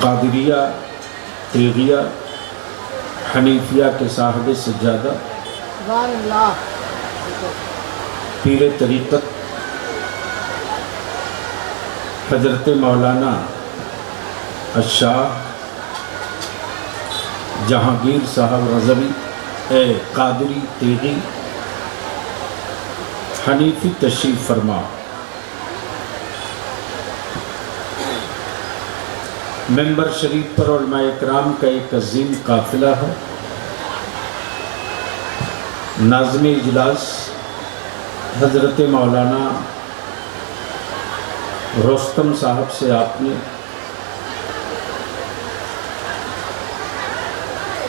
قادریہ تیغیہ حنیفیہ کے صاحب سجادہ سبحان اللہ پیر طریقت حضرت مولانا الشاہ جہانگیر صاحب رضوی قادری تیغی حنیفی تشریف فرما. ممبر شریف پر علماء اکرام کا ایک عظیم قافلہ ہے. ناظم اجلاس حضرت مولانا رستم صاحب سے آپ نے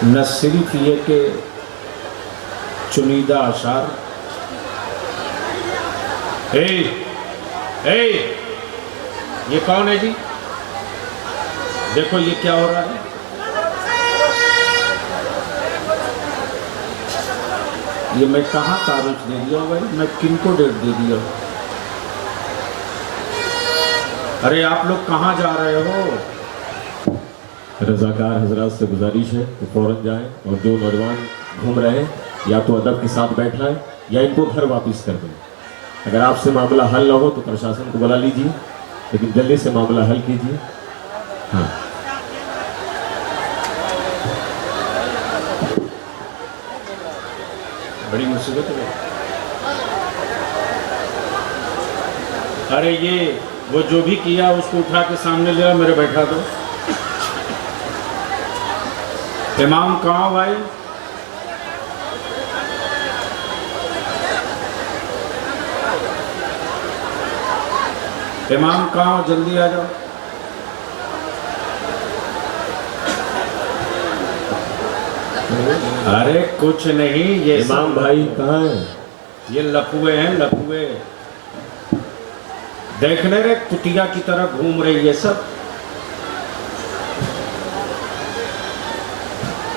نہ صرف یہ کہ چنیدہ اشعار یہ کون ہے جی؟ دیکھو یہ کیا ہو رہا ہے. یہ میں کہاں تاریخ دے دیا ہوں بھائی؟ میں کن کو ڈیٹ دے دیا ہوں؟ ارے آپ لوگ کہاں جا رہے ہو؟ رضاکار حضرات سے گزارش ہے کہ فوراً جائیں اور جو نوجوان گھوم رہے ہیں یا تو ادب کے ساتھ بیٹھا ہے یا ان کو گھر واپس کر دیں. اگر آپ سے معاملہ حل نہ ہو تو پرشاسن کو بلا لیجیے، لیکن جلدی سے معاملہ حل کیجیے. ہاں بڑی مصیبت ہے. ارے یہ وہ جو بھی کیا اس کو اٹھا کے سامنے لیا، میرے بیٹھا دو. امام کہاں بھائی؟ امام کہاں؟ جلدی آ جاؤ. ارے کچھ نہیں، یہ امام بھائی کہاں ہیں؟ یہ لپوے ہیں، لپوے. دیکھنے رہے کتیا کی طرح گھوم رہی یہ سب.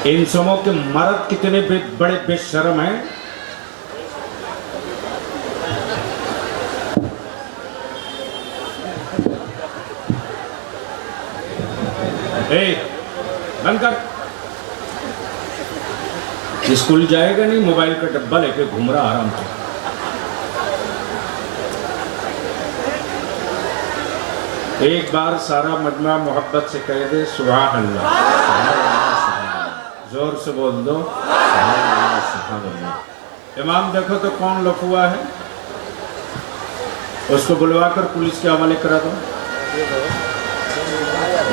ان سموں کے مرد کتنے بڑے بے شرم ہیں. بند کر. اسکول جائے گا نہیں، موبائل کا ڈبہ لے کے گھوم رہا آرام سے. ایک بار سارا مجمع محبت سے کہہ دے سبحان اللہ. زور سے بول دو. امام دیکھو تو کون لفوا ہے، اس کو بلوا کر پولیس کے حوالے کرا دو.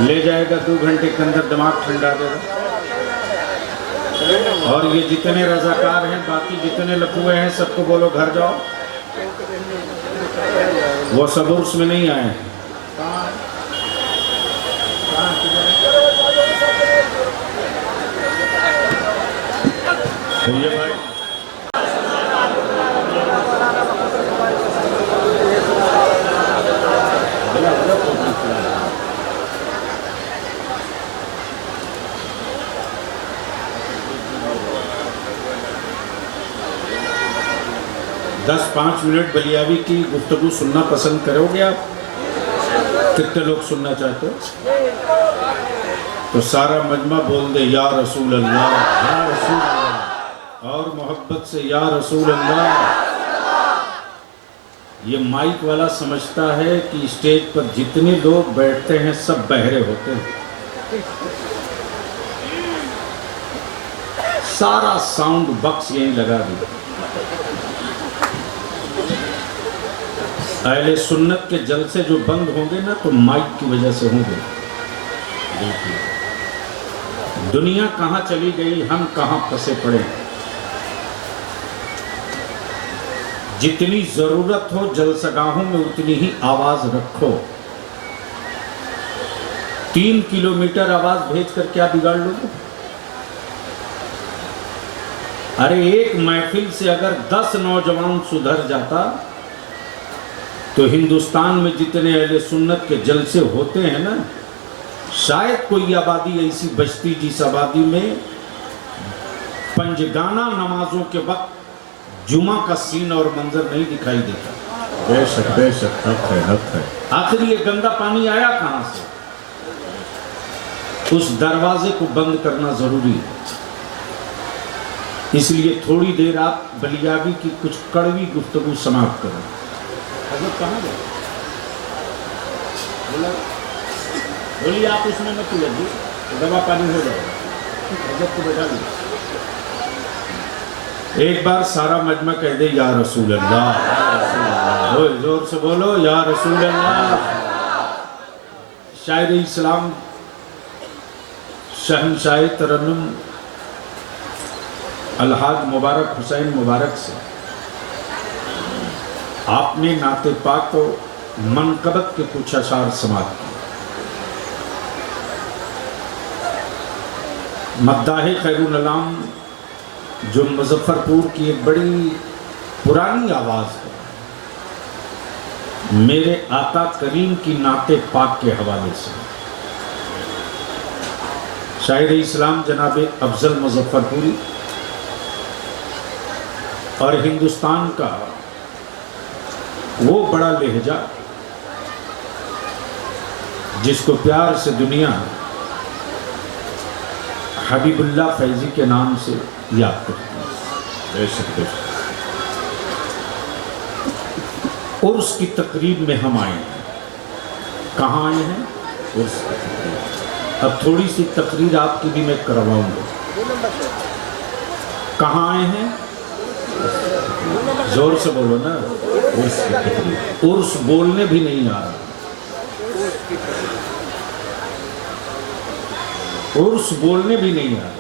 لے جائے گا 2 گھنٹے کے اندر، دماغ ٹھنڈا دے گا. اور یہ جتنے رضاکار ہیں، باقی جتنے لفوے ہیں، سب کو بولو گھر جاؤ. وہ سب عرس میں نہیں آئے ہیں. بھائی 10-5 منٹ بلیاوی کی گفتگو سننا پسند کرو گے آپ؟ کتنے لوگ سننا چاہتے ہو؟ تو سارا مجمع بول دے یا رسول اللہ، یا رسول اللہ، اور محبت سے یا رسول اللہ. یہ مائک والا سمجھتا ہے کہ اسٹیج پر جتنے لوگ بیٹھتے ہیں سب بہرے ہوتے ہیں. سارا ساؤنڈ باکس یہیں لگا دیا. اہل سنت کے جلسے جو بند ہوں گے نا تو مائک کی وجہ سے ہوں گے. دنیا کہاں چلی گئی، ہم کہاں پھنسے پڑے. جتنی ضرورت ہو جلسہ گاہوں میں اتنی ہی آواز رکھو. 3 کلومیٹر آواز بھیج کر کیا بگاڑ لو گے؟ ارے ایک محفل سے اگر 10 نوجوان سدھر جاتا تو ہندوستان میں جتنے اہل سنت کے جلسے ہوتے ہیں نا، شاید کوئی آبادی ایسی بچتی جس آبادی میں پنجگانہ نمازوں کے وقت جمعہ کا سین اور منظر نہیں دکھائی دیتا. بے شک بے شک، حق ہے حق ہے. آخر یہ گندا پانی آیا کہاں سے؟ اس دروازے کو بند کرنا ضروری ہے. اس لیے تھوڑی دیر آپ بلیابی کی کچھ کڑوی گفتگو سماعت کریں. حضرت کہاں گئے؟ بولیے آپ اس میں مت لگی، دوا پانی ہو جائے گا. حضرت کو بیٹھا لیں. ایک بار سارا مجمع کہہ دے یا رسول اللہ. زور سے بولو یا رسول اللہ. شاعر اسلام شہنشاہ ترنم الحاج مبارک حسین مبارک سے آپ نے نعت پاک و منقبت کے کچھ اشعار سماعت کیے. مداح خیر الانام جو مظفر پور کی ایک بڑی پرانی آواز ہے، میرے آقا کریم کی نعت پاک کے حوالے سے شاعر اسلام جناب افضل مظفر پوری اور ہندوستان کا وہ بڑا لہجہ جس کو پیار سے دنیا حبیب اللہ فیضی کے نام سے یاد کرتی ہے. بے شک عرس کی تقریب میں ہم آئے ہیں. کہاں آئے ہیں؟ عرس کی تقریب. اب تھوڑی سی تقریر آپ کی بھی میں کرواؤں گا. کہاں آئے ہیں؟ زور سے بولو نا. عرس کی تقریب. عرس بولنے بھی نہیں آ رہا. عرس بولنے بھی نہیں آ رہا.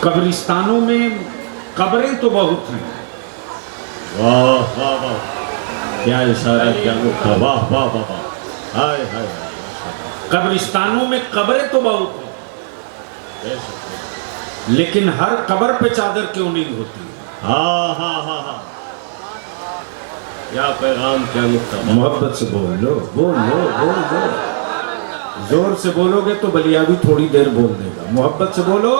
قبرستانوں میں قبریں تو بہت ہیں. واہ واہ واہ، کیا اشارہ، کیا نقطہ، واہ واہ واہ واہ، ہائے ہائے. قبرستانوں میں قبریں تو بہت ہیں، لیکن ہر قبر پہ چادر کیوں نہیں ہوتی؟ ہاں ہاں ہاں ہاں، کیا پیغام، کیا نقطہ. محبت سے بول لو، بول لو، بول لو. زور سے بولو گے تو بلیابی تھوڑی دیر بول دے گا. محبت سے بولو.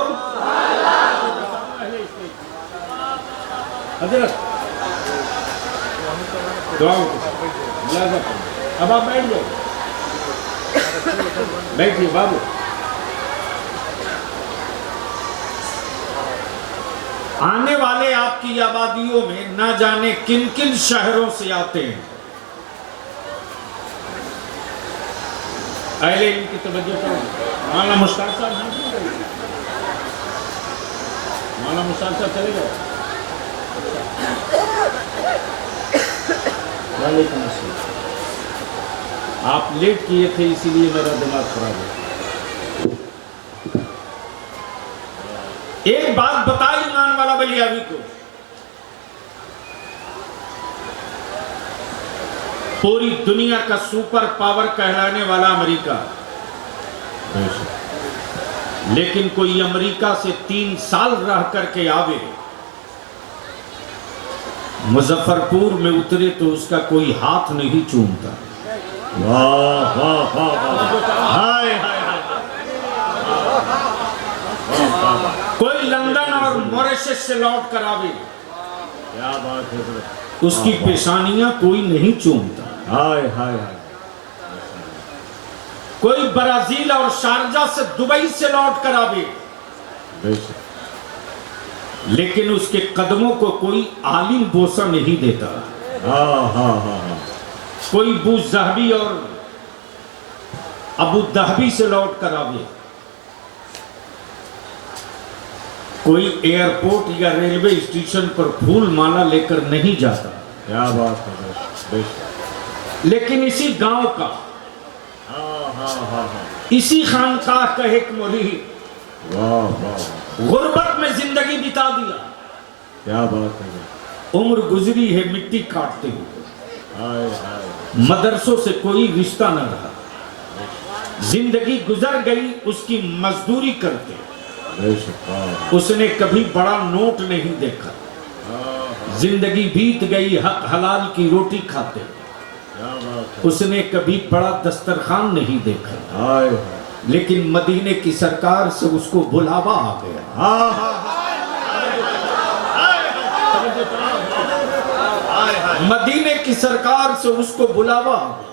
حضرت دعاؤں اب آپ بیٹھ جاؤ. بیٹھیے بابو. آنے والے آپ کی آبادیوں میں نہ جانے کن کن شہروں سے آتے ہیں. اہل علم کی توجہ کرو. مولانا مشتاق صاحب، مولانا مشتاق صاحب چلے گئے. وعلیکم السلام. آپ لیٹ کیے تھے اسی لیے میرا دماغ خراب ہو. ایک بات بتا ایمان والا بلیابی کو، پوری دنیا کا سپر پاور کہلانے والا امریکہ، لیکن کوئی امریکہ سے 3 سال رہ کر کے آوے، مظفر پور میں اترے تو اس کا کوئی ہاتھ نہیں چومتا. واہ واہ واہ، ہائے ہائے. کوئی لندن اور موریشس سے لوٹ کر آوے، کیا بات ہے. اس کی پیشانیاں کوئی نہیں چومتا. ہائے ہائے ہائے. کوئی برازیل اور شارجہ سے دبئی سے لوٹ کر آوے، لیکن اس کے قدموں کو کوئی عالم بوسہ نہیں دیتا. ہاں ہاں ہاں ہاں. کوئی بو ظہبی اور ابو دہبی سے لوٹ کر آوے، کوئی ایئرپورٹ یا ریلوے اسٹیشن پر پھول مالا لے کر نہیں جاتا. کیا بات ہے. لیکن اسی گاؤں کا، ہاں ہاں ہاں ہاں. اسی خانقاہ کا ایک مرید واہ واہ، غربت میں زندگی بتا دیا. کیا بات ہے. عمر گزری ہے مٹی کاٹتے ہوئے. ہائے ہائے. مدرسوں سے کوئی رشتہ نہ رہا. زندگی گزر گئی اس کی مزدوری کرتے. اس نے کبھی بڑا نوٹ نہیں دیکھا. زندگی بیت گئی حق حلال کی روٹی کھاتے. اس نے کبھی بڑا دسترخوان نہیں دیکھا. لیکن مدینے کی سرکار سے اس کو بلاوا آ گیا. مدینے کی سرکار سے اس کو بلاوا آ گیا.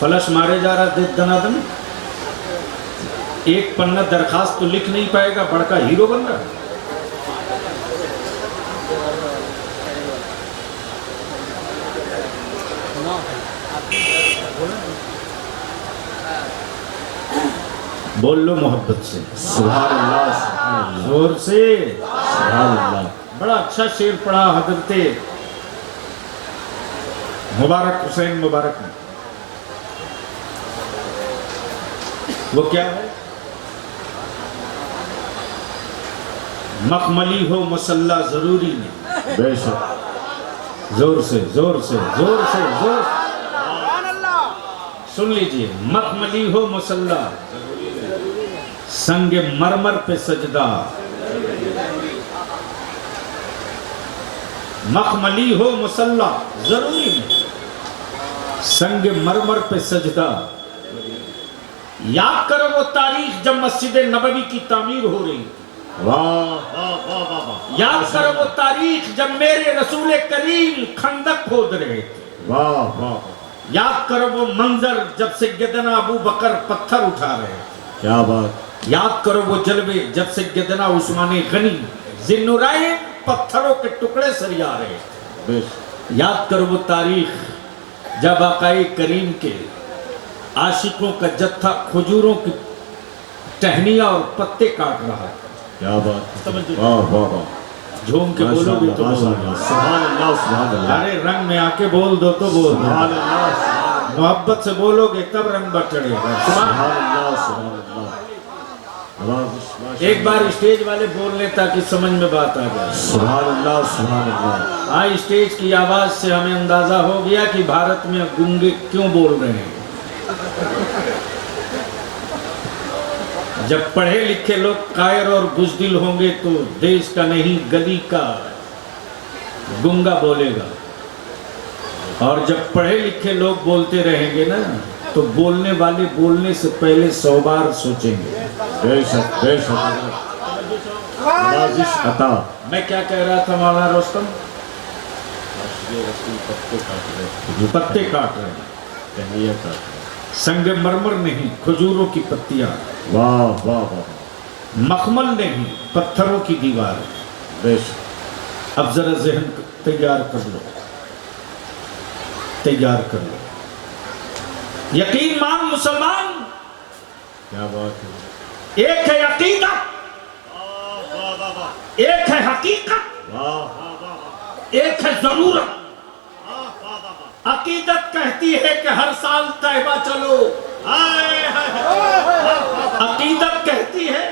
فلش مارے جا رہا دے دنادن، ایک پنہ درخواست تو لکھ نہیں پائے گا، بڑھ کا ہیرو بن رہا ہے۔ بول لو محبت سے سبحان اللہ، سبحان اللہ، زور سے۔ سبحان اللہ۔ بڑا اچھا شعر پڑھا حضرت مبارک حسین مبارک نے، وہ کیا ہے؟ مخملی ہو مسلح ضروری نہیں، بے شک، زور سے زور سے زور سے زور سے سن لیجئے، مخملی ہو مسلح سنگ مرمر پہ سجدہ، مخملی ہو مسلح ضروری نہیں، سنگ مرمر پہ سجدہ۔ یاد کرو وہ تاریخ جب مسجد نبوی کی تعمیر ہو رہی تھی، واہ واہ واہ واہ واہ، یاد کرو وہ تاریخ جب میرے رسول کریم خندق کھود رہے تھے، واہ واہ، یاد کرو وہ منظر جب سیدنا ابو بکر پتھر اٹھا رہے تھے، کیا بات، یاد کرو وہ جلوے جب سیدنا عثمان غنی ذوالنورین پتھروں کے ٹکڑے سریا رہے تھے، بے شک، یاد کرو وہ تاریخ جب آقا کریم کے عاشقوں کا جتھا کھجوروں کی ٹہنیاں اور پتے کاٹ رہا ہے، کیا بات، سمجھ واہ واہ واہ، جھوم کے بولو گے تو ماشاء بولو اللہ، سبحان اللہ، سبحان اللہ، ارے رنگ میں آ کے بول دو تو بول دو، سبحان اللہ، محبت سے بولو گے تب رنگ بڑھ چڑھے گا۔ سبحان اللہ، سبحان اللہ، ایک بار اسٹیج والے بول لیں تاکہ سمجھ میں بات آ جائے۔ سبحان اللہ، سبحان اللہ، ہاں، اسٹیج کی آواز سے ہمیں اندازہ ہو گیا کہ بھارت میں گونگے کیوں بول رہے ہیں۔ جب پڑھے لکھے لوگ قائر اور بزدل ہوں گے تو دیش کا نہیں گلی کا گنگا بولے گا، اور جب پڑھے لکھے لوگ بولتے رہیں گے نا تو بولنے والے بولنے سے پہلے 100 بار سوچیں گے۔ بے شک، بے شک، نوازش عطا، میں کیا کہہ رہا تھا مولانا رستم؟ پتے کاٹ رہے ہیں، تہنیہ کا، سنگ مرمر نہیں کھجوروں کی پتیاں، واہ واہ واہ، مخمل نہیں پتھروں کی دیوار۔ بے شک، اب ذرا ذہن تیار کر لو، تیار کر لو، یقین مان مسلمان، کیا بات ہے، ایک ہے عقیدت، ایک ہے حقیقت، ایک ہے ضرورت۔ عقیدت کہتی ہے کہ ہر سال طیبہ چلو، عقیدت کہتی ہے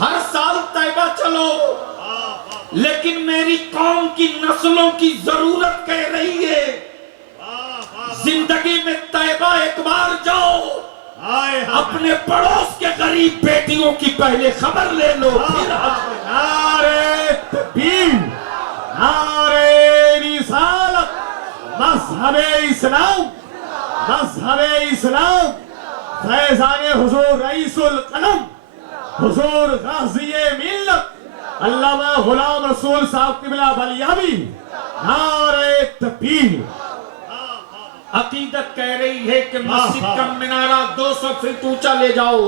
ہر سال طیبہ چلو، لیکن میری قوم کی نسلوں کی ضرورت کہہ رہی ہے زندگی میں طیبہ ایک بار جاؤ، اپنے پڑوس کے غریب بیٹیوں کی پہلے خبر لے لو، پھر نعرہ تکبیر، نعرہ رسالت، مذہب اسلام، مذہب اسلام، فیضان حضور رئیس القلم، حضور غازی ملت علامہ غلام رسول صاحب قبلہ بلیابی، نعرہ تکبیر۔ عقیدت کہہ رہی ہے کہ مسجد کا منارہ 200 فٹ اونچا لے جاؤ،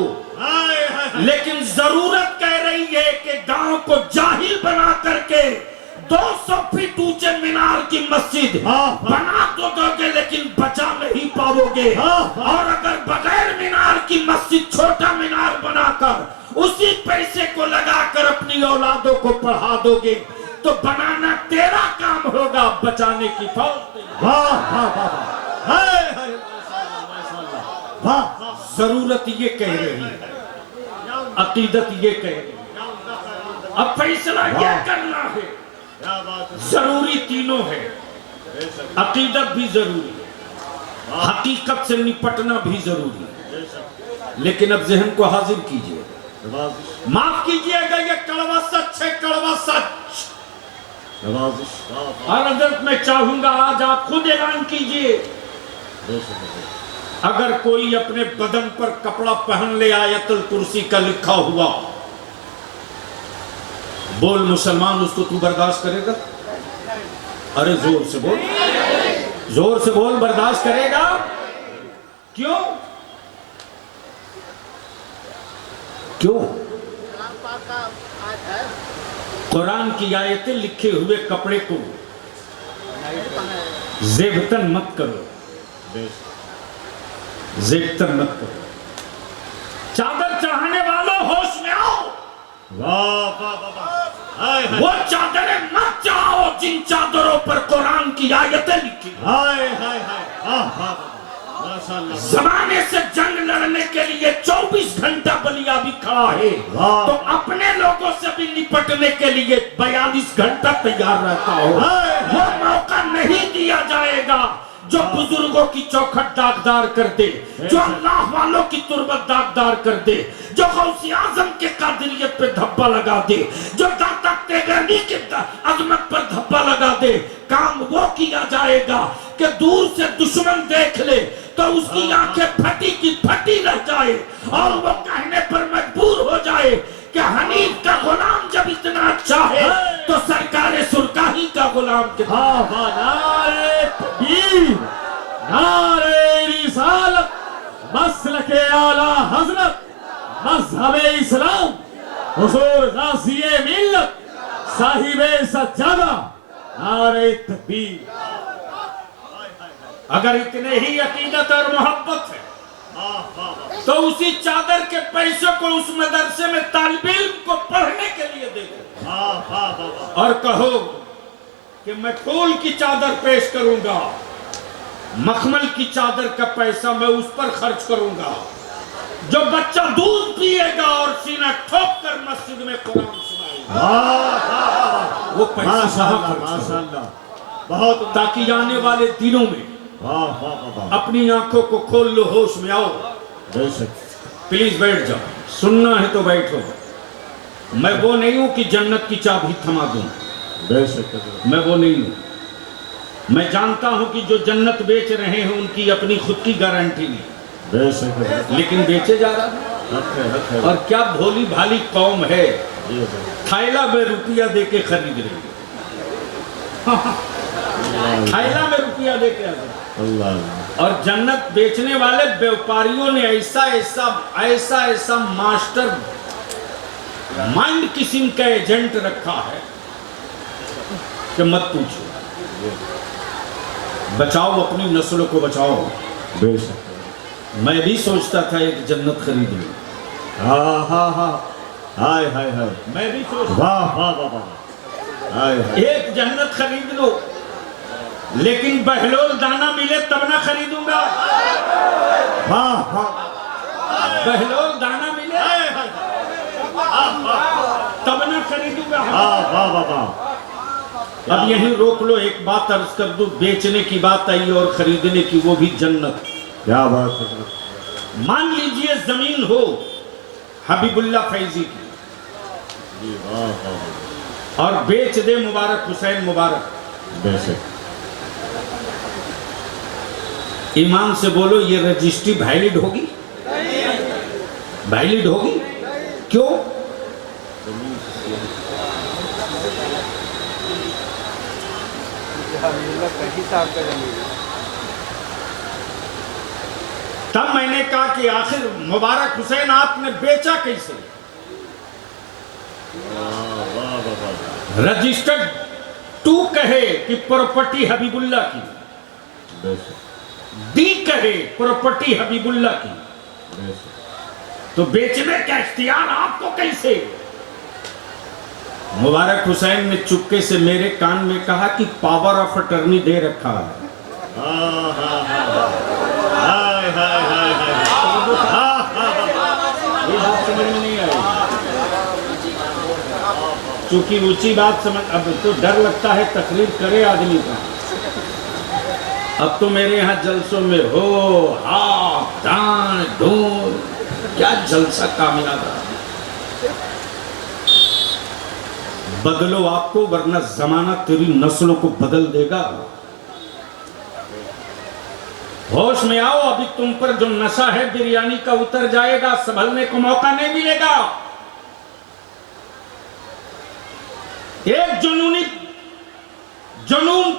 لیکن ضرورت کہہ رہی ہے کہ گاؤں کو جاہل بنا کر کے 200 فٹ اونچے مینار کی مسجد بنا تو دو گے لیکن بچا نہیں پاؤ گے، اور اگر بغیر مینار کی مسجد چھوٹا مینار بنا کر اسی پیسے کو لگا کر اپنی اولادوں کو پڑھا دو گے تو بنانا تیرا کام ہوگا، بچانے کی فوج۔ ضرورت یہ کہہ رہی ہے، عقیدت یہ کہہ رہی ہے، اب فیصلہ یہ کرنا ہے، ضروری تینوں ہے، عقیدت بھی ضروری ہے، حقیقت سے نپٹنا بھی ضروری ہے، لیکن اب ذہن کو حاضر کیجئے، معاف کیجئے گا یہ کڑوا سچ ہے، کڑوا سچ، اور حضرت میں چاہوں گا آج آپ خود اعلان کیجئے، اگر کوئی اپنے بدن پر کپڑا پہن لے آیت الکرسی کا لکھا ہوا، بول مسلمان اس کو تو برداشت کرے گا؟ ارے زور سے بول، زور سے بول، برداشت کرے گا؟ کیوں؟ کیوں؟ قرآن کی آیتیں لکھے ہوئے کپڑے کو زیبتن مت کرو، زیبتن مت کرو۔ چادر چاہنے والوں ہوش میں آؤ، وہ چادریں مت چاہو جن چادروں پر قرآن کی آیتیں لکھی۔ زمانے سے جنگ لڑنے کے لیے 24 گھنٹہ بلیا بھی کھڑا ہے، تو اپنے لوگوں سے بھی نپٹنے کے لیے 42 گھنٹہ تیار رہتا ہو۔ وہ موقع نہیں دیا جائے گا جو بزرگوں کی چوکھٹ داغدار کر دے، جو اللہ والوں کی تربت داغدار کر دے، جو غوث اعظم کے قادریت پہ دھبا لگا دے، جو داتا تیغانی کی عظمت پر دھبا لگا دے۔ کام وہ کیا جائے گا کہ دور سے دشمن دیکھ لے تو اس کی آنکھیں پھٹی کی پھٹی رہ جائے، اور وہ کہنے پر مجبور ہو جائے کہ حنیف کا غلام جب اتنا اچھا ہے تو سرکار سرکاہی کا غلام کتنا۔ نعرہ تکبیر، نعرہ رسالت، مسلک اعلیٰ حضرت، مذہب اسلام، حضور غازی ملت، صاحب سجادہ، نعرہ تکبیر۔ اگر اتنے ہی عقیدت اور محبت ہے تو اسی چادر کے پیسے کو اس مدرسے میں طالب علم کو پڑھنے کے لیے دے دو، اور کہو کہ میں پھول کی چادر پیش کروں گا، مخمل کی چادر کا پیسہ میں اس پر خرچ کروں گا۔ جو بچہ دودھ پیے گا اور سینہ ٹھوک کر مسجد میں قرآن سنائے گا، وہ پیسہ خرچ کرو، بہت تاکہ آنے والے دنوں میں اپنی آنکھوں کو کھول لو، ہوش میں آؤ۔ پلیز بیٹھ جاؤ، سننا ہے تو بیٹھو۔ میں وہ نہیں ہوں کہ جنت کی چابی تھما دوں، میں وہ نہیں ہوں۔ میں جانتا ہوں کہ جو جنت بیچ رہے ہیں ان کی اپنی خود کی گارنٹی نہیں، لیکن بیچے جا رہا ہے۔ اور کیا بھولی بھالی قوم ہے، تھیلا میں روپیہ دے کے خرید رہی ہے، تھیلا میں روپیہ دے کے آگے۔ اور جنت بیچنے والے بیوپاریوں نے ایسا ایسا ماسٹر مائنڈ قسم کا ایجنٹ رکھا ہے کہ مت پوچھو۔ بچاؤ اپنی نسلوں کو، بچاؤ۔ میں بھی سوچتا تھا ایک جنت خرید لوں، میں بھی سوچتا ایک جنت خرید لو، لیکن بہلول دانا ملے تب نہ خریدوں گا۔ بہلول دانا ملے تب نہ خریدوں گا۔ اب یہیں روک لو، ایک بات عرض کر دوں، بیچنے کی بات آئی اور خریدنے کی، وہ بھی جنت۔ کیا بات ہے؟ مان لیجئے زمین ہو حبیب اللہ فیضی کی، اور بیچ دے مبارک حسین مبارک، ایمان سے بولو یہ رجسٹری ویلڈ ہوگی؟ ویلڈ ہوگی؟ کیوں؟ تب میں نے کہا کہ آخر مبارک حسین آپ نے بیچا کیسے؟ رجسٹرڈ ٹو کہے کہ پراپرٹی حبیب اللہ کی، ڈی کہے پراپرٹی حبیب اللہ کی، تو بیچنے کا اختیار آپ کو کیسے؟ مبارک حسین نے چپکے سے میرے کان میں کہا کہ پاور آف اٹرنی دے رکھا ہے۔ یہ بات سمجھ میں نہیں آئی، چونکہ اونچی بات سمجھ، اب تو ڈر لگتا ہے تقریر کرے آدمی کا۔ اب تو میرے یہاں جلسوں میں ہو ہاتھ دان ڈھول، کیا جلسہ کامیاب رہا۔ بدلو آپ کو، ورنہ زمانہ تیری نسلوں کو بدل دے گا۔ ہوش میں آؤ، ابھی تم پر جو نشہ ہے بریانی کا اتر جائے گا، سنبھلنے کو موقع نہیں ملے گا۔ ایک جنون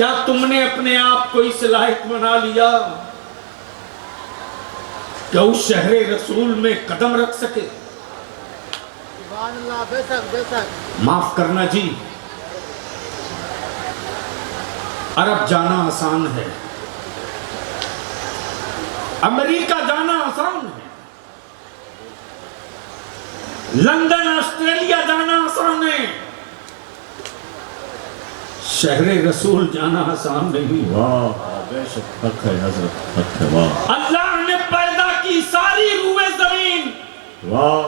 کیا تم نے اپنے آپ کو اس لائق بنا لیا کہ اس شہر رسول میں قدم رکھ سکے؟ سبحان اللہ، بے شک بے شک۔ معاف کرنا جی، عرب جانا آسان ہے، امریکہ جانا آسان ہے، لندن آسٹریلیا جانا آسان ہے، شہر رسول جانا آسان نہیں۔ واہ بے شک حق ہے حضرت، حق ہے۔ واہ اللہ نے پیدا کی ساری روئے زمین، واہ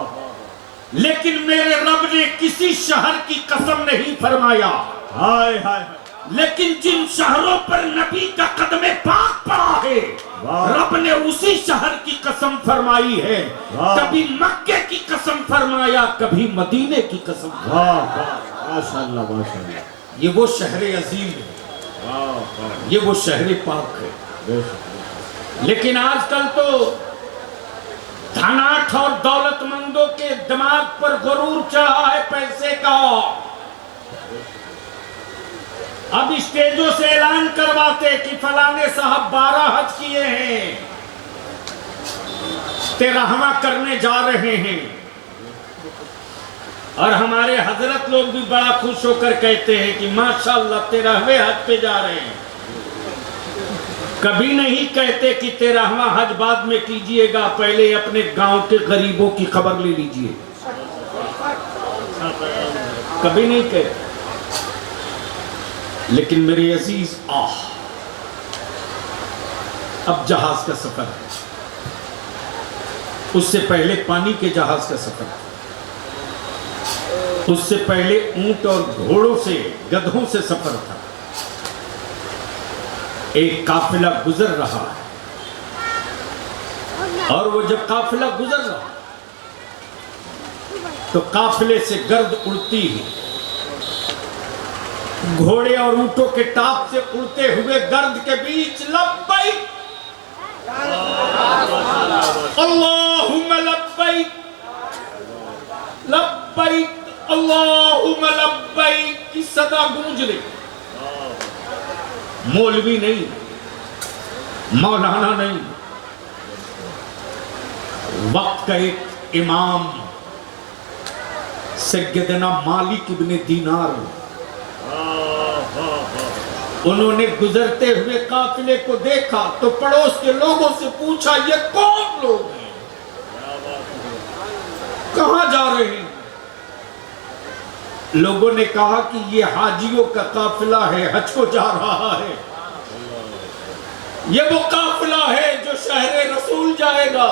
لیکن میرے رب نے کسی شہر کی قسم نہیں فرمایا، ہائے ہائے لیکن جن شہروں پر نبی کا قدم پاک پڑا ہے رب نے اسی شہر کی قسم فرمائی ہے، کبھی مکے کی قسم فرمایا، کبھی مدینے کی قسم فرمایا۔ واہ ماشاءاللہ ماشاءاللہ، یہ وہ شہر عظیم ہے، یہ وہ شہر پاک ہے۔ بے شک۔ لیکن آج کل تو دھناٹ اور دولت مندوں کے دماغ پر غرور چڑھا ہے پیسے کا، اب اسٹیجوں سے اعلان کرواتے کہ فلانے صاحب 12 حج کیے ہیں، تیرہواں کرنے جا رہے ہیں، اور ہمارے حضرت لوگ بھی بڑا خوش ہو کر کہتے ہیں کہ ماشاءاللہ 13ویں حج پہ جا رہے ہیں۔ کبھی نہیں کہتے کہ 13واں حج بعد میں کیجئے گا، پہلے اپنے گاؤں کے غریبوں کی خبر لے لیجئے، کبھی نہیں کہتے۔ لیکن میرے عزیز اب جہاز کا سفر ہے، اس سے پہلے پانی کے جہاز کا سفر ہے، اس سے پہلے اونٹ اور گھوڑوں سے، گدھوں سے سفر تھا۔ ایک قافلہ گزر رہا ہے، اور وہ جب قافلہ گزر رہا تو قافلے سے گرد اڑتی ہے، گھوڑے اور اونٹوں کے ٹاپ سے اڑتے ہوئے گرد کے بیچ لبیک اللہم لبیک لبیک اللہم لبیک کی صدا گونج رہی۔ مولوی نہیں، مولانا نہیں، وقت کا ایک امام سیدنا مالک ابن دینار، انہوں نے گزرتے ہوئے قافلے کو دیکھا تو پڑوس کے لوگوں سے پوچھا یہ کون لوگ ہیں، کہاں جا رہے ہیں؟ لوگوں نے کہا کہ یہ حاجیوں کا قافلہ ہے، حج کو جا رہا ہے، یہ وہ قافلہ ہے جو شہر رسول جائے گا۔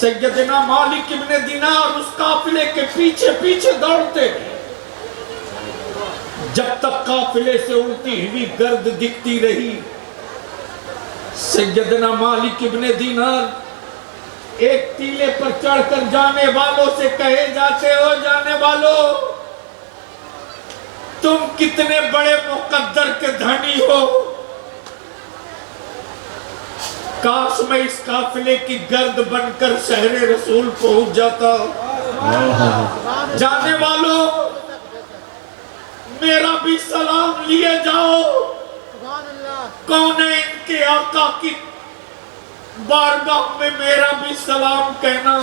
سیدنا مالک ابن دینار اس قافلے کے پیچھے پیچھے دوڑتے ہیں، جب تک قافلے سے اڑتی ہوئی گرد دکھتی رہی۔ سیدنا مالک ابن دینار ایک ٹیلے پر چڑھ کر جانے والوں سے کہے جاتے ہو، جانے والوں تم کتنے بڑے مقدر کے دھنی ہو، کاش میں اس قافلے کی گرد بن کر شہر رسول پہنچ جاتا۔ جانے والوں میرا بھی سلام لیے جاؤ، سبحان اللہ۔ کونین کے آقا کی بارگاہ میں میرا بھی سلام کہنا،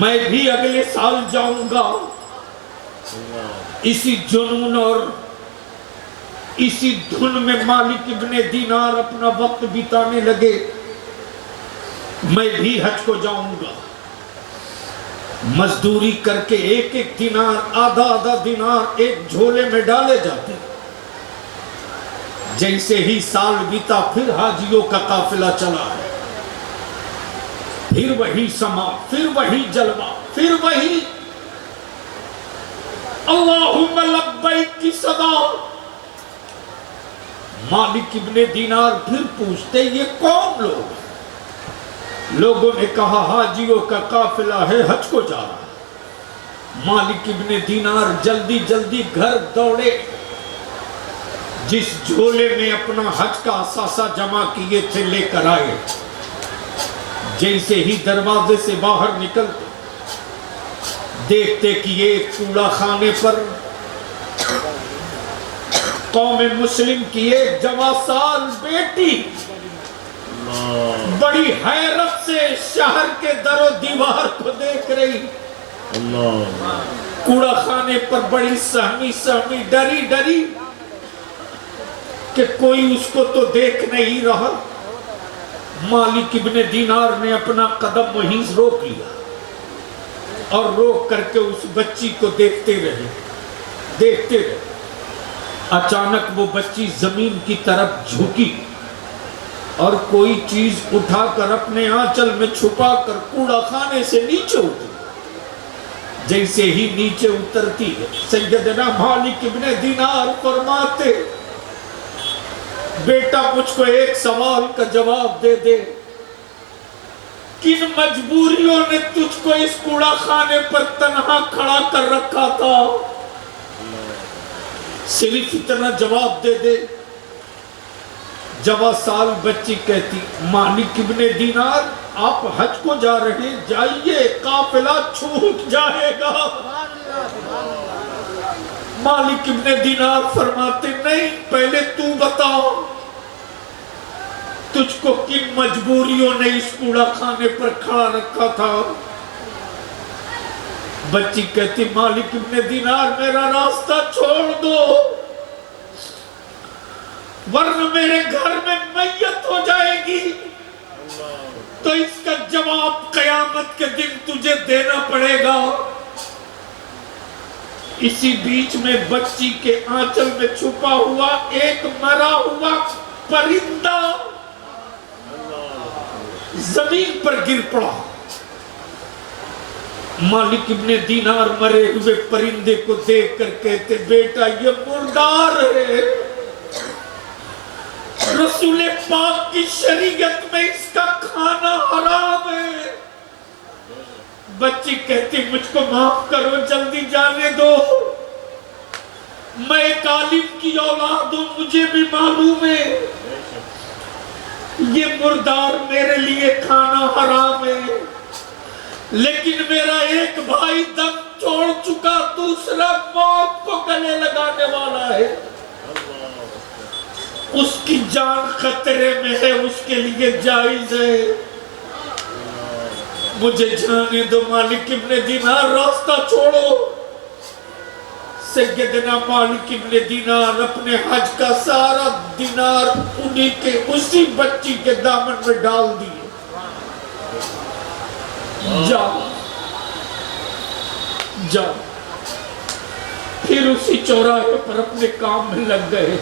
میں بھی اگلے سال جاؤں گا۔ اسی جنون اور اسی دھن میں مالک ابن دینار اپنا وقت بتانے لگے، میں بھی حج کو جاؤں گا۔ مزدوری کر کے ایک ایک دینار، آدھا آدھا دینار ایک جھولے میں ڈالے جاتے، جیسے ہی سال بیتا پھر حاجیوں کا قافلہ چلا ہے، پھر وہی سما، پھر وہی جلوہ، پھر وہی اللہم لبیک کی صدا۔ مالک ابن دینار پھر پوچھتے یہ کون لوگ ہیں؟ لوگوں نے کہا حاجیوں کا قافلہ ہے، حج کو جا رہا ہے۔ مالک ابن دینار جلدی جلدی گھر دوڑے، جس جھولے میں اپنا حج کا اثاثہ جمع کیے تھے لے کر آئے۔ جیسے ہی دروازے سے باہر نکلتے دیکھتے کہ یہ کوڑا خانے پر قوم مسلم کی ایک جواسال بیٹی بڑی حیرت سے شہر کے در و دیوار کو دیکھ رہی، کوڑا خانے پر بڑی سہمی سہمی ڈری ڈری کہ کوئی اس کو تو دیکھ نہیں رہا۔ مالک ابن دینار نے اپنا قدم وہیں روک لیا اور روک کر کے اس بچی کو دیکھتے رہے۔ اچانک وہ بچی زمین کی طرف جھکی اور کوئی چیز اٹھا کر اپنے آنچل میں چھپا کر کوڑا خانے سے نیچے اتری۔ جیسے ہی نیچے اترتی ہے، سیدنا مالک ابن دینار فرماتے، بیٹا مجھ کو ایک سوال کا جواب دے دے، کن مجبوریوں نے تجھ کو اس کوڑا خانے پر تنہا کھڑا کر رکھا تھا؟ صرف اتنا جواب دے دے۔ جواسال بچی کہتی، مالک ابن دینار آپ حج کو جا رہے، جائیے، قافلہ چھوٹ جائے گا۔ مالک ابن دینار فرماتے، نہیں، پہلے تو بتاؤ تجھ کو کن مجبوریوں نے اس کوڑا خانے پر کھڑا رکھا تھا؟ بچی کہتی، مالک ابن دینار میرا راستہ چھوڑ دو، ورنہ میرے گھر میں میت ہو جائے گی، تو اس کا جواب قیامت کے دن تجھے دینا پڑے گا۔ اسی بیچ میں بچی کے آنچل میں چھپا ہوا ایک مرا ہوا پرندہ زمین پر گر پڑا۔ مالک ابن دینار مرے ہوئے پرندے کو دیکھ کر کہتے، بیٹا یہ مردار ہے، رسول پاک کی شریعت میں اس کا کھانا حرام ہے۔ بچی کہتی، مجھ کو معاف کرو، جلدی جانے دو، میں ایک عالم کی اولاد ہوں، مجھے بھی معلوم ہے یہ مردار میرے لیے کھانا حرام ہے، لیکن میرا ایک بھائی دم چھوڑ چکا، دوسرا موت کو گلے لگانے والا ہے، اس کی جان خطرے میں ہے، اس کے لیے جائز ہے، مجھے جانے دو۔ مالک ابن دینار راستہ چھوڑو۔ سیدنا مالک ابن دینار اپنے حج کا سارا دینار انہی کے اسی بچی کے دامن میں ڈال دیے۔ جاؤ پھر اسی چوراہے پر اپنے کام میں لگ گئے۔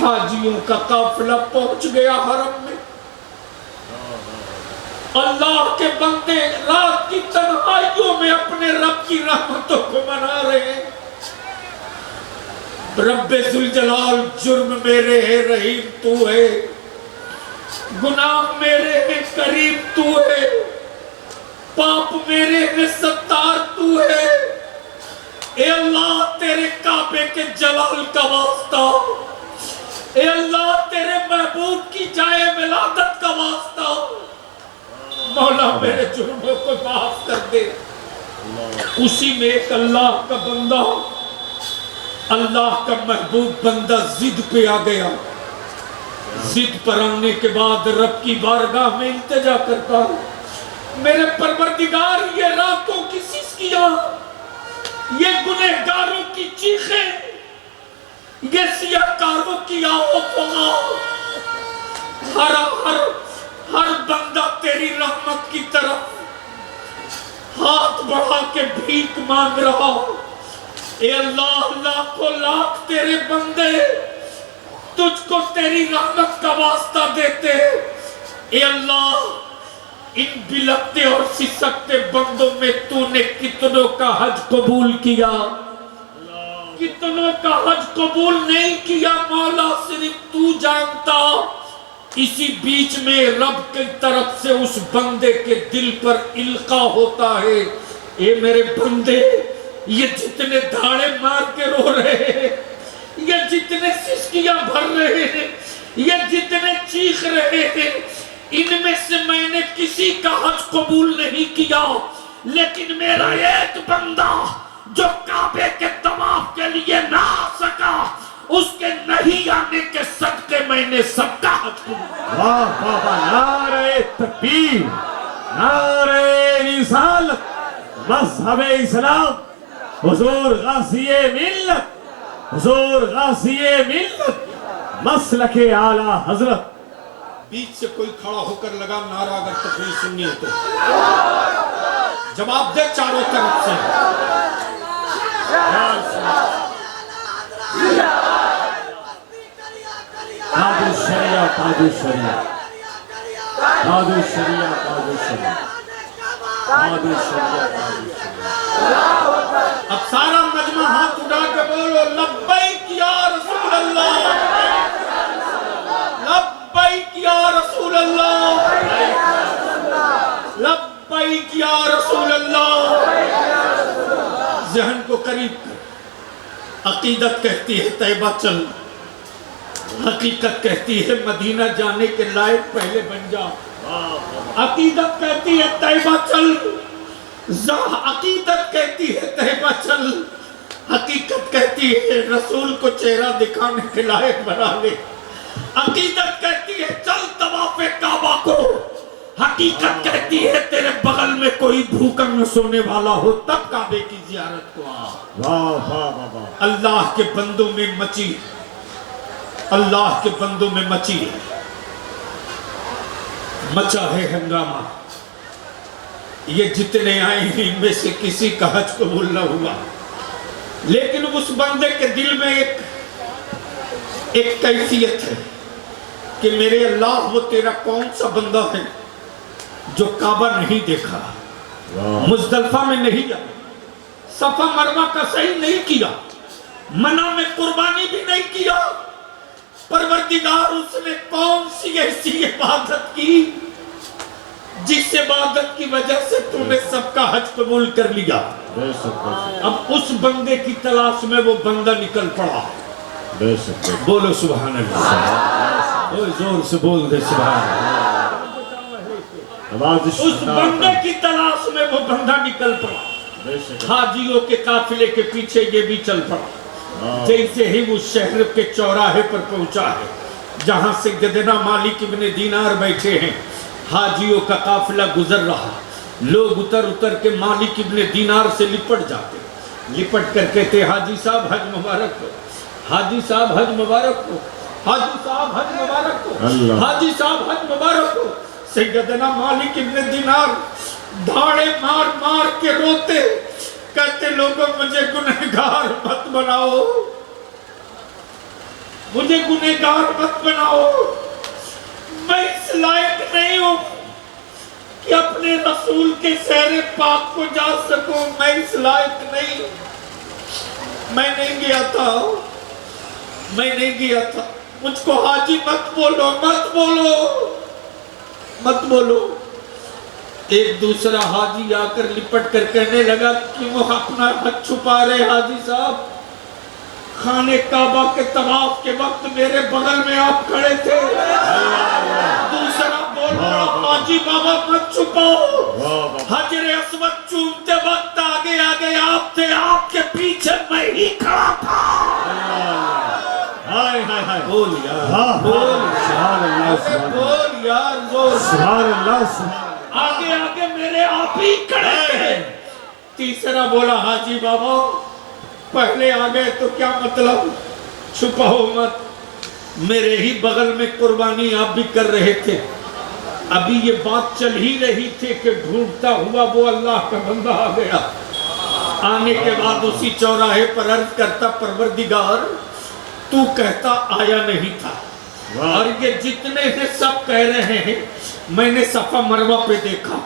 حاجیوں کا قافلہ پہنچ گیا حرم میں۔ اللہ کے بندے رات کی تنہائیوں میں اپنے رب کی رحمتوں کو منا رہے ہیں۔ رب ذوالجلال، جرم میرے ہے رحیم تو ہے، گناہ میرے ہے کریم تو ہے، پاپ میرے ہے ستار تو ہے، اے اللہ تیرے کعبے کے جلال کا واسطہ، اے اللہ تیرے محبوب کی جائے ولادت کا واسطہ، مولا میرے جرموں کو معاف کر دے۔ اسی میں ایک اللہ کا بندہ، اللہ کا محبوب بندہ ضد پہ آ گیا۔ ضد پر آنے کے بعد رب کی بارگاہ میں التجا کرتا، میرے پروردگار یہ راتوں کی سسکیاں، یہ گنہگاروں کی چیخیں، یہ سیاہکاروں کی آہو فغاں، ہر بندہ تیری رحمت کی طرف ہاتھ بڑھا کے بھیک مانگ رہا۔ اے اللہ، لاکھوں لاکھ تیرے بندے تجھ کو تیری رحمت کا واسطہ دیتے، اے اللہ ان بلکتے اور سسکتے بندوں میں تو نے کتنوں کا حج قبول کیا، کتنوں کا حج قبول نہیں کیا، مولا صرف تو جانتا۔ اسی بیچ میں رب کی طرف سے اس بندے کے دل پر القا ہوتا ہے، اے میرے بندے، یہ جتنے دھاڑے مار کے رو رہے ہیں، یہ جتنے سسکیاں بھر رہے ہیں، یہ جتنے چیخ رہے ہیں، ان میں سے میں نے کسی کا حج قبول نہیں کیا، لیکن میرا ایک بندہ جو کعبے کے طواف کے لیے نہ آ سکا اس کے نہیں آنے کے صدقے میں نے سب کا حج قبول. واہ واہ واہ، نعرہ تکبیر، نعرہ رسالت، مذہب اسلام، حضور غازی ملت، حضور غازی ملت، مسلک اعلیٰ حضرت. بیچ سے کوئی کھڑا ہو کر لگا نعرہ اگر تکبیر سننی ہے تو جواب دے چاروں طرف سے. تاج الشریعہ، تاج الشریعہ، تاج الشریعہ، تاج الشریعہ، تاج الشریعہ، تاج الشریعہ. اب سارا مجمع ہاتھ اٹھا کے بولو لبیک یا رسول اللہ، لبیک یا رسول اللہ، لبیک یا رسول اللہ. ذہن کو قریب کر. عقیدت کہتی ہے طیبہ چل، حقیقت کہتی ہے مدینہ جانے کے لائق پہلے بن جا. عقیدت کہتی ہے طیبہ چل، عقیدت کہتی ہے طیبہ چل، حقیقت کہتی ہے رسول کو چہرہ دکھانے کے لائق بنا لے. عقیدت کہتی ہے چل طواف کعبہ کو، حقیقت کہتی ہے تیرے بغل میں کوئی بھوکا نہ سونے والا ہو تب کعبے کی زیارت کو آ. واہ واہ واہ واہ. اللہ کے بندوں میں مچی، اللہ کے بندوں میں مچی مچا ہے ہنگامہ. یہ جتنے آئے ہیں ان میں سے کسی کا حج قبول نہ ہوا، لیکن اس بندے کے دل میں ایک کیفیت ہے کہ میرے اللہ وہ تیرا کون سا بندہ ہے جو کعبہ نہیں دیکھا، مزدلفہ میں نہیں گیا، صفا مروہ کا صحیح نہیں کیا، منع میں قربانی بھی نہیں کیا. پروردگار اس نے کون سی ایسی عبادت کی جس عبادت کی وجہ سے تم نے سب کا حج قبول کر لیا. اب اس بندے کی تلاش میں وہ بندہ نکل پڑا. بولو سبحان اللہ، زور سے بول دے سبحان اللہ. اس بندے کی تلاش میں وہ بندہ نکل پڑا. حاجیوں کے قافلے کے پیچھے یہ بھی چل پڑا. جیسے ہی وہ شہر کے چوراہے پر پہنچا ہے جہاں سے سیدنا مالک ابن دینار بیٹھے ہیں، حاجیوں کا قافلہ گزر رہا. لوگ اتر اتر کے مالک ابن دینار سے لپٹ جاتے، لپٹ کر کہتے حاجی صاحب حج مبارک ہو، حاجی صاحب حج مبارک ہو، حاجی صاحب حج مبارک ہو، حاجی صاحب حج مبارک ہو. سیدنا مالک ابن دینار دھاڑے مار مار کے روتے، کہتے لوگوں مجھے گنہگار مت بناؤ، مجھے گنہگار مت بناؤ. میں اس لائق نہیں ہوں کہ اپنے رسول کے سیر پاک کو جا سکوں. میں اس لائق نہیں، میں نہیں گیا تھا، میں نہیں گیا تھا. مجھ کو حاجی مت بولو، مت بولو، مت بولو. ایک دوسرا حاجی آ کر لپٹ کر کہنے لگا کہ وہ اپنا حج چھپا رہے حاجی صاحب، خانے کعبہ کے طواف کے وقت میرے بغل میں آپ کھڑے تھے. دوسرا بول رہا حاجی بابا مت چھپاؤ، حجر اسود چومتے وقت آگے آگے آپ تھے، آپ کے پیچھے میں ہی کھڑا تھا. بول یار، بول یار، زور سبحان اللہ، سبحان آگے آگے میرے آپ ہی کھڑے تھے. تیسرا بولا حاجی بابا پہلے آگئے تو کیا مطلب، چھپاؤ مت، میرے ہی بغل میں قربانی آپ بھی کر رہے تھے. ابھی یہ بات چل ہی رہی تھی کہ ڈھونڈتا ہوا وہ اللہ کا بندہ آ گیا. آنے کے بعد اسی چوراہے پر عرض کرتا پروردگار تو کہتا آیا نہیں تھا، اور یہ جتنے ہیں سب کہہ رہے ہیں میں نے صفا مروہ پہ دیکھا،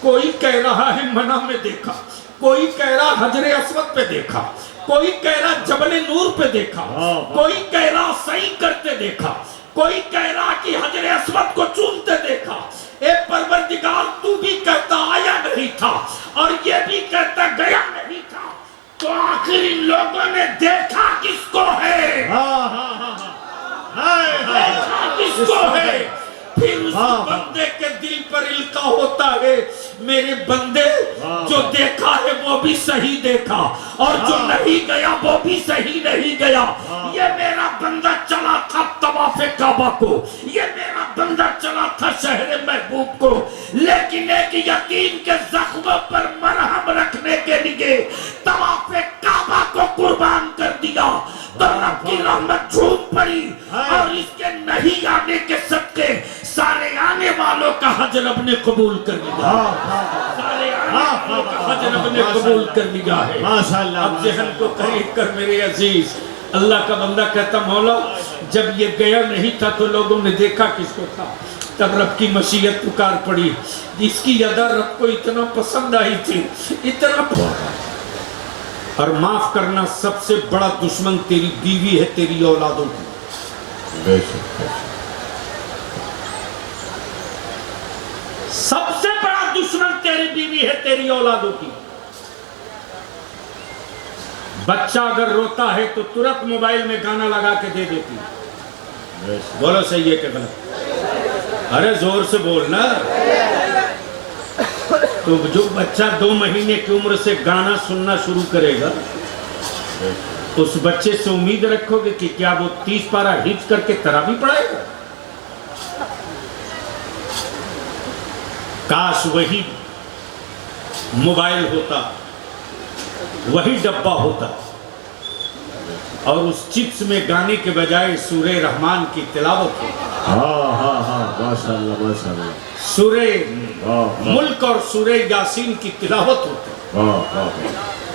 کوئی کہہ رہا ہے منع میں دیکھا، کوئی کہہ رہا حجر اسود پہ دیکھا، کوئی کہہ رہا جبل نور پہ دیکھا، کوئی کہہ رہا صحیح کرتے دیکھا، کوئی کہہ رہا کہ حجر اسود کو چومتے دیکھا. اے پروردگار تو بھی کہتا آیا نہیں تھا اور یہ بھی کہتا گیا نہیں تھا، تو آخر ان لوگوں نے دیکھا کس کو ہے، دیکھا کس کو ہے. پھر اس بندے کے دل پر القا ہوتا ہے میرے بندے جو دیکھا ہے وہ بھی صحیح دیکھا اور جو نہیں گیا وہ بھی صحیح نہیں گیا. یہ میرا بندہ چلا تھا طواف کعبہ کو, یہ میرا بندہ چلا تھا شہر محبوب کو, لیکن ایک یتیم کے زخموں پر مرہم رکھنے کے لیے طواف کعبہ کو قربان کر دیا تو رب کی رحمت جھوم پڑی اور اس کے نہیں آنے کے صدقے سارے آنے والوں کا حج رب نے قبول کر لیا. سارے آنے والوں کا حج رب نے قبول کر لیا ہے. اب ذہن کو قریب کر میرے عزیز. اللہ کا بندہ کہتا مولا جب یہ گیا نہیں تھا تو لوگوں نے دیکھا کس کو تھا, تب رب کی مشیت پکار پڑی. اس کی ادا رب کو اتنا پسند آئی تھی, اتنا. اور معاف کرنا سب سے بڑا دشمن تیری بیوی ہے, تیری اولادوں کی. سب سے بڑا دشمن تیری بیوی ہے, تیری اولادوں کی. بچہ اگر روتا ہے تو ترنت موبائل میں گانا لگا کے دے دیتی. بولو صحیح ہے کہ غلط؟ ارے زور سے بولنا. تو جو بچہ 2 مہینے کی عمر سے گانا سننا شروع کرے گا, اس بچے سے امید رکھو گے کہ کیا وہ 30 پارہ حفظ کر کے تراویح پڑھائے گا؟ کاش وہی موبائل ہوتا, وہی ڈبہ ہوتا اور اس چپس میں گانے کے بجائے سورہ رحمان کی تلاوت ہوتی. ماشاءاللہ ماشاءاللہ. سورہ ملک اور سورہ یاسین کی تلاوت ہوتی.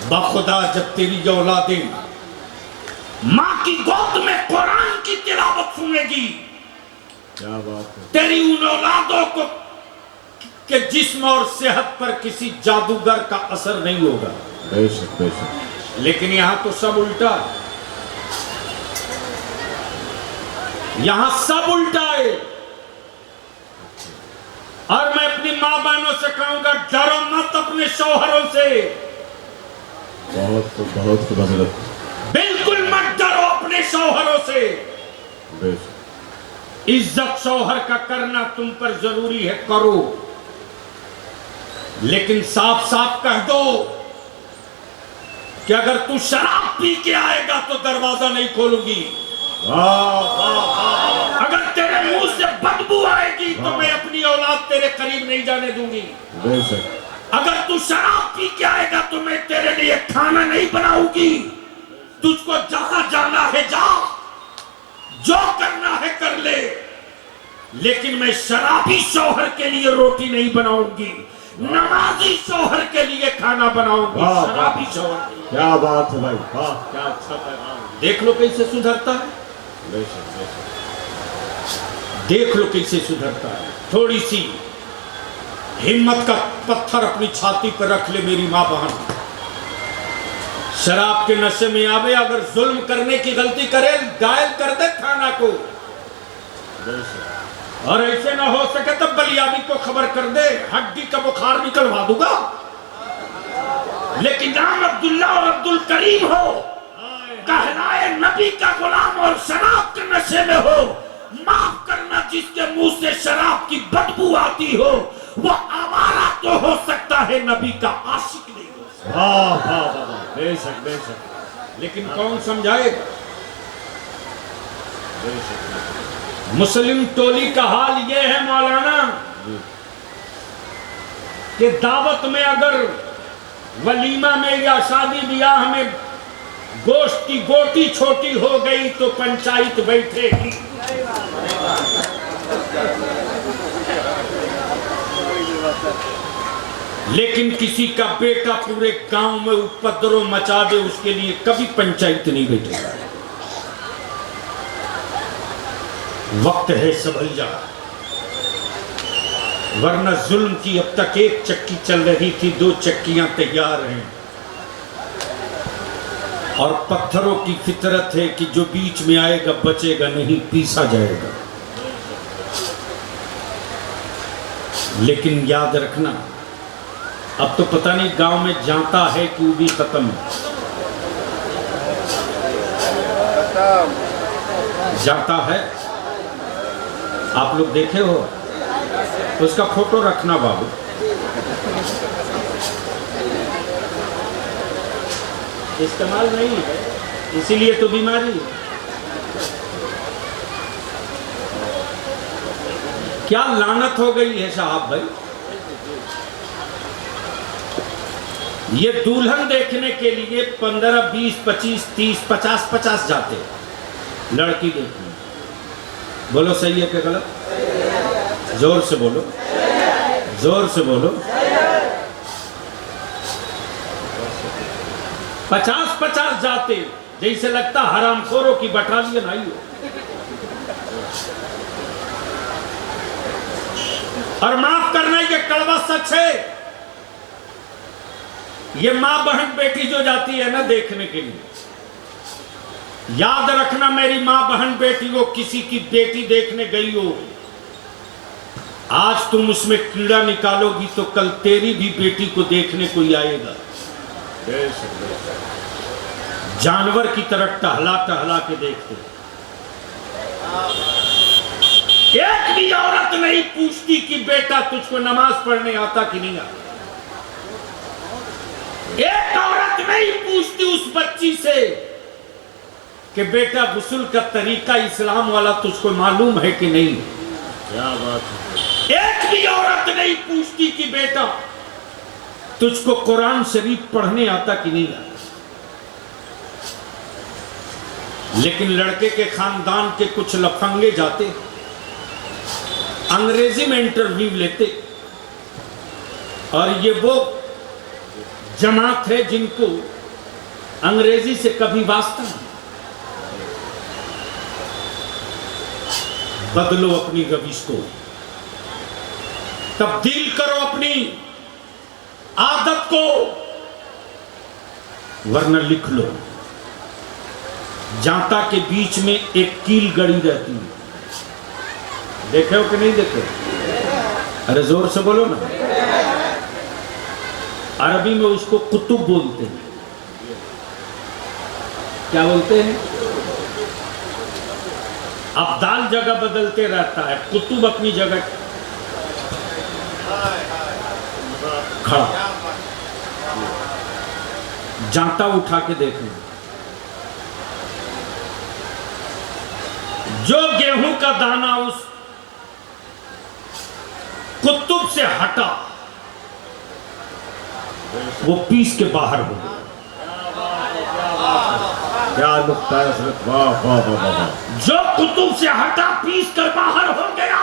بخدا جب تیری اولادیں ماں کی گود میں قرآن کی تلاوت سنے گی, کیا بات ہے. تیری ان اولادوں کو کہ جسم اور صحت پر کسی جادوگر کا اثر نہیں ہوگا. بے شک بے شک. لیکن یہاں تو سب الٹا, یہاں سب الٹا ہے. اور میں اپنی ماں بہنوں سے کہوں گا ڈرو مت اپنے شوہروں سے, بہت حضرت. بالکل مت ڈرو اپنے شوہروں سے. بے شک. عزت شوہر کا کرنا تم پر ضروری ہے, کرو, لیکن صاف صاف کہہ دو کہ اگر تو شراب پی کے آئے گا تو دروازہ نہیں کھولوں گی. اگر تیرے منہ سے بدبو آئے گی تو میں اپنی اولاد تیرے قریب نہیں جانے دوں گی. بے شک. اگر تو شراب پی کے آئے گا تو میں تیرے لیے کھانا نہیں بناؤں گی. تجھ کو جہاں جانا ہے جا, جو کرنا ہے کر لے, لیکن میں شرابی شوہر کے لیے روٹی نہیں بناؤں گی, نمازی شوہر کے لیے کھانا بناؤں گی. شرابی شوہر. کیا بات ہے بھائی, کیا اچھا پیغام. دیکھ لو کیسے سدھرتا ہے, بے شک بے شک. دیکھ لو کیسے سدھرتا ہے. تھوڑی سی ہمت کا پتھر اپنی چھاتی پر رکھ لے میری ماں بہن. شراب کے نشے میں آوے, اگر ظلم کرنے کی غلطی کرے گائل کر دے تھانہ کو, اور ایسے نہ ہو سکے تو بلیابی کو خبر کر دے, ہڈی کا بخار نکلوا دوں گا. لیکن نام عبداللہ اور عبدالکریم ہو, کہلائے نبی کا غلام اور شراب کے نشے میں ہو, معاف کرنا جس کے منہ سے شراب کی بدبو آتی ہو وہ آوارہ تو ہو سکتا ہے, نبی کا عاشق نہیں ہو سکتا. بے شک بے شک. لیکن کون سمجھائے گا؟ بے شک. مسلم ٹولی کا حال یہ ہے مولانا کہ دعوت میں اگر ولیمہ میں یا شادی بیاہ میں گوشت کی گوٹی چھوٹی ہو گئی تو پنچایت بیٹھے گی. لیکن کسی کا بیٹا پورے گاؤں میں اپدرو مچا دے اس کے لیے کبھی پنچایت نہیں بیٹھے گا. وقت ہے سنبھل جا, ورنہ ظلم کی اب تک 1 چکی چل رہی تھی, 2 چکیاں تیار ہیں. اور پتھروں کی فطرت ہے کہ جو بیچ میں آئے گا بچے گا نہیں, پیسا جائے گا. لیکن یاد رکھنا اب تو پتہ نہیں گاؤں میں جانتا ہے کہ وہ بھی ختم ہے. جاتا ہے, آپ لوگ دیکھے ہو, اس کا فوٹو رکھنا بابو. استعمال نہیں ہے، اسی لیے تو بیماری ہے۔ کیا لعنت ہو گئی ہے صاحب بھائی، یہ دلہن دیکھنے کے لیے 15 20 25 30 50 50 جاتے لڑکی دیکھنے۔ بولو صحیح ہے کہ غلط؟ زور سے بولو، زور سے بولو۔ 50 50 جاتے جیسے لگتا حرام خوروں کی بٹالین آئی ہو۔ اور معاف کرنا یہ کڑوا سچ ہے، یہ ماں بہن بیٹی جو جاتی ہے نا دیکھنے کے لیے، یاد رکھنا میری ماں بہن بیٹی وہ کسی کی بیٹی دیکھنے گئی ہو، آج تم اس میں کیڑا نکالو گی تو کل تیری بھی بیٹی کو دیکھنے کوئی آئے گا، جانور کی طرح ٹہلا ٹہلا کے دیکھتے۔ ایک بھی عورت نہیں پوچھتی کہ بیٹا تجھ کو نماز پڑھنے آتا کہ نہیں آتا، ایک عورت نہیں پوچھتی اس بچی سے کہ بیٹا غسل کا طریقہ اسلام والا تجھ کو معلوم ہے کہ نہیں، کیا بات ہے، ایک بھی عورت نہیں پوچھتی کہ بیٹا تجھ کو قرآن شریف پڑھنے آتا کہ نہیں آتا۔ لیکن لڑکے کے خاندان کے کچھ لفنگے جاتے انگریزی میں انٹرویو لیتے، اور یہ وہ جماعت ہے جن کو انگریزی سے کبھی واسطہ نہیں۔ بدلو اپنی روش کو، تبدیل کرو اپنی عادت کو، ورنہ لکھ لو جانتا کے بیچ میں ایک کیل گڑی رہتی ہے، دیکھے ہو کہ نہیں دیکھے؟ ارے زور سے بولو نا۔ عربی میں اس کو قطب بولتے ہیں، کیا بولتے ہیں؟ ابدال جگہ بدلتے رہتا ہے، قطب اپنی جگہ کھڑا، جانتا اٹھا کے دیکھیں، جو گیہوں کا دانہ اس قطب سے ہٹا وہ پیس کے باہر ہو گیا۔ کیا نقطہ ہے حضرت، واہ واہ واہ واہ، جو قطب سے ہٹا پیس کر باہر ہو گیا۔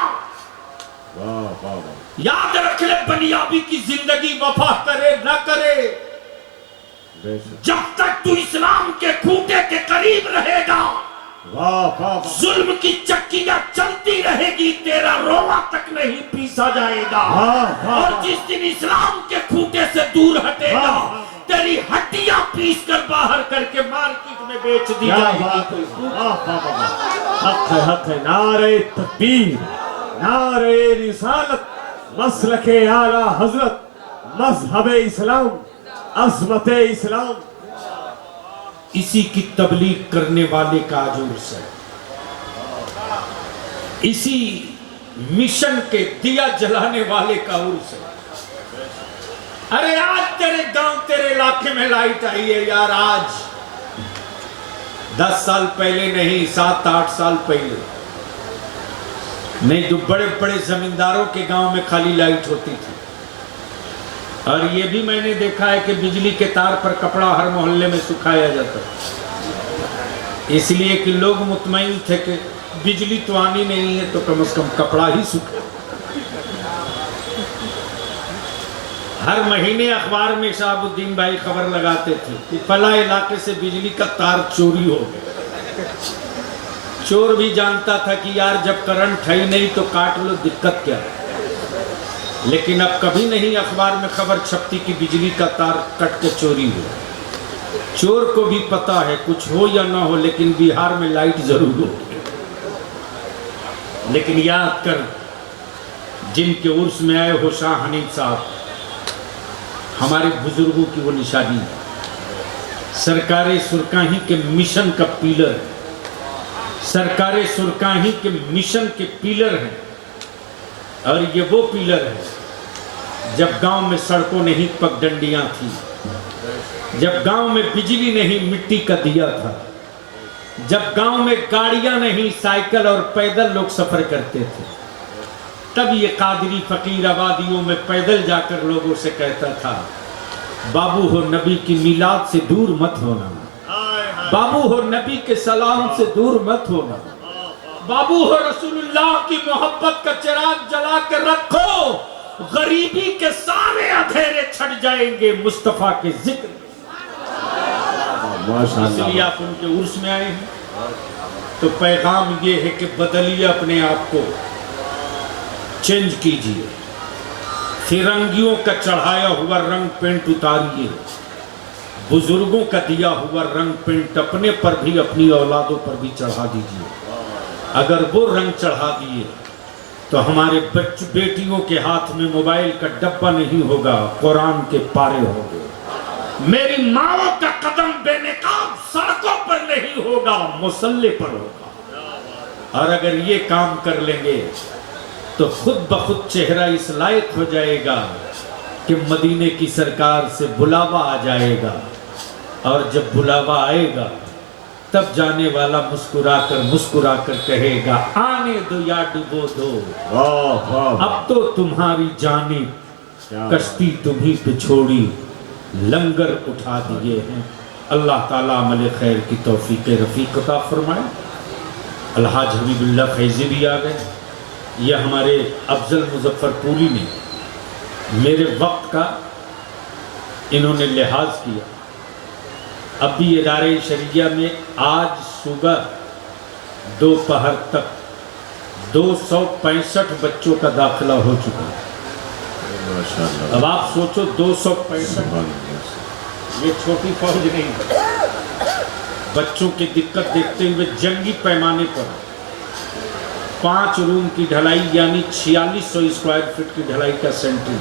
واہ واہ واہ، یاد رکھ لے بنیابی کی زندگی وفا کرے نہ کرے، بے شک، جب تک تو اسلام کے کھوٹے کے قریب رہے گا واہ واہ واہ، ظلم کی چکیاں چلتی رہے گی، تیرا رولا تک نہیں پیسا جائے گا، اور جس دن اسلام کے کھوٹے سے دور ہٹے گا تیری ہڈیاں پیس کر باہر کر کے مارکیٹ میں بیچ دی کیا جائے بات گی۔ ہے، واہ واہ واہ، حق ہے حق ہے، نعرہ تکبیر، نعرہ رسالت، مسلک اعلیٰ حضرت، مذہب اسلام، عظمت اسلام، اسی کی تبلیغ کرنے والے کا آج عرس ہے، اسی مشن کے دیا جلانے والے کا عرس ہے۔ ارے آج تیرے گاؤں تیرے علاقے میں لائٹ آئی ہے یار، آج 10 سال پہلے نہیں، 7 8 سال پہلے نہیں، جو بڑے بڑے زمینداروں کے گاؤں میں خالی لائٹ ہوتی تھی۔ اور یہ بھی میں نے دیکھا ہے کہ بجلی کے تار پر کپڑا ہر محلے میں سکھایا جاتا ہے، اس لیے کہ لوگ مطمئن تھے کہ بجلی تو آنی نہیں ہے تو کم از کم کپڑا ہی سکھا۔ ہر مہینے اخبار میں شہاب الدین بھائی خبر لگاتے تھے کہ فلاں علاقے سے بجلی کا تار چوری ہو گیا۔ چور بھی جانتا تھا کہ یار جب کرنٹ ہے ہی نہیں تو کاٹ لو، دقت کیا ہے، لیکن اب کبھی نہیں اخبار میں خبر چھپتی کہ بجلی کا تار کٹ کے چوری ہو۔ چور کو بھی پتا ہے کچھ ہو یا نہ ہو لیکن بہار میں لائٹ ضرور ہو۔ لیکن یاد کر جن کے عرس میں آئے ہو شاہ حنیف صاحب، ہمارے بزرگوں کی وہ نشانی ہے، سرکار سرکاہی کے مشن کا پیلر ہے، سرکار سرکاہی کے مشن کے پیلر ہیں، اور یہ وہ پیلر ہے جب گاؤں میں سڑکوں نہیں پگڈنڈیاں تھی، جب گاؤں میں بجلی نہیں مٹی کا دیا تھا، جب گاؤں میں گاڑیاں نہیں سائیکل اور پیدل لوگ سفر کرتے تھے، تب یہ قادری فقیر آبادیوں میں پیدل جا کر لوگوں سے کہتا تھا بابو ہو نبی کی میلاد سے دور مت ہونا، بابو ہو نبی کے سلام سے دور مت ہونا، بابو ہو رسول اللہ کی محبت کا چراغ جلا کے رکھو، غریبی کے سارے اندھیرے چھٹ جائیں گے مصطفیٰ کے ذکر۔ اس لیے آپ ان کے عرس میں آئے ہیں تو پیغام یہ ہے کہ بدلیے اپنے آپ کو، چینج کیجئے، فرنگیوں کا چڑھایا ہوا رنگ پینٹ اتاریے، بزرگوں کا دیا ہوا رنگ پینٹ اپنے پر بھی اپنی اولادوں پر بھی چڑھا دیجئے۔ اگر وہ رنگ چڑھا دیے تو ہمارے بیٹیوں کے ہاتھ میں موبائل کا ڈبہ نہیں ہوگا، قرآن کے پارے ہوں گے، میری ماں کا قدم بے نقاب سڑکوں پر نہیں ہوگا، مصلے پر ہوگا۔ اور اگر یہ کام کر لیں گے تو خود بخود چہرہ اس لائق ہو جائے گا کہ مدینے کی سرکار سے بلاوا آ جائے گا، اور جب بلاوا آئے گا تب جانے والا مسکرا کر کہے گا آنے دو یا ڈبو دو، اب تو تمہاری جانب کشتی تمہیں پہ چھوڑی، لنگر اٹھا دیے ہیں۔ اللہ تعالیٰ عمل خیر کی توفیق رفیق عطا فرمائے۔ الحاج حبیب اللہ فیضی بھی آ گئے۔ یہ ہمارے افضل مظفر پوری نے میرے وقت کا انہوں نے لحاظ کیا۔ اب بھی ادارہ شریعہ میں آج صبح دوپہر تک 265 بچوں کا داخلہ ہو چکا ہے۔ اب آپ سوچو 265، یہ چھوٹی فوج نہیں ہے۔ بچوں کی دقت دیکھتے ہوئے جنگی پیمانے پر 5 روم کی ڈھلائی یعنی 4600 اسکوائر فٹ کی ڈھلائی کا سینٹر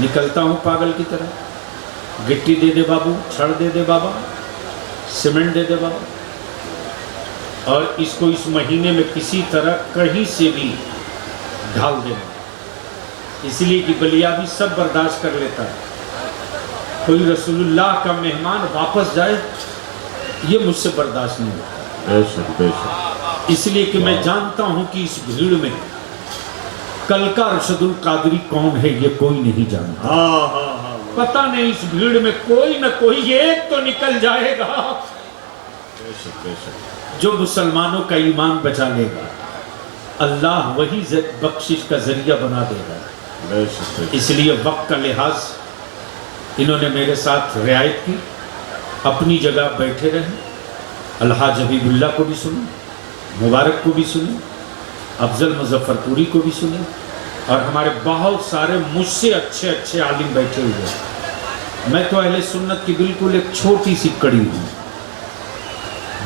نکلتا ہوں پاگل کی طرح، گٹی دے دے بابو، چھڑ دے دے بابا، سیمنٹ دے دے بابا، اور اس کو اس مہینے میں کسی طرح کہیں سے بھی ڈھال دینا، اس لیے کہ بلیابی سب برداشت کر لیتا ہے۔ کوئی رسول اللہ کا مہمان واپس جائے یہ مجھ سے برداشت نہیں ہوتا، بے شک بے شک۔ اس لیے کہ میں جانتا ہوں کہ اس بھیڑ میں کل کا رشد القادری کون ہے یہ کوئی نہیں جانتا۔ پتہ نہیں اس بھیڑ میں کوئی نہ کوئی ایک تو نکل جائے گا جو مسلمانوں کا ایمان بچا لے گا، اللہ وہی بخشش کا ذریعہ بنا دے گا۔ اس لیے وقت کا لحاظ انہوں نے میرے ساتھ رعایت کی، اپنی جگہ بیٹھے رہے۔ الحاج حبیب اللہ کو بھی سنیں، مبارک کو بھی سنیں، افضل مظفر پوری کو بھی سنیں، اور ہمارے بہت سارے مجھ سے اچھے اچھے عالم بیٹھے ہوئے ہیں۔ میں تو اہل سنت کی بالکل ایک چھوٹی سی کڑی ہوں،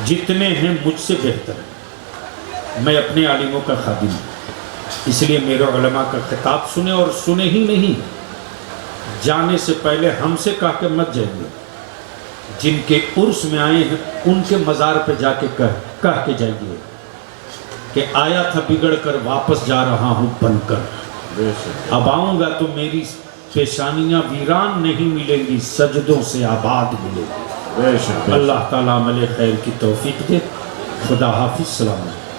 جتنے ہیں مجھ سے بہتر ہیں، میں اپنے عالموں کا خادم ہوں۔ اس لیے میرے علماء کا خطاب سنیں، اور سنیں ہی نہیں، جانے سے پہلے ہم سے کہا کہ مت جائیے، جن کے عرس میں آئے ہیں ان کے مزار پہ جا کے کہہ کے جائیے کہ آیا تھا بگڑ کر واپس جا رہا ہوں بن کر، اب آؤں گا تو میری پیشانیاں ویران نہیں ملیں گی، سجدوں سے آباد ملیں گی۔ اللہ تعالیٰ عمل خیر کی توفیق دے۔ خدا حافظ، سلام علیکم۔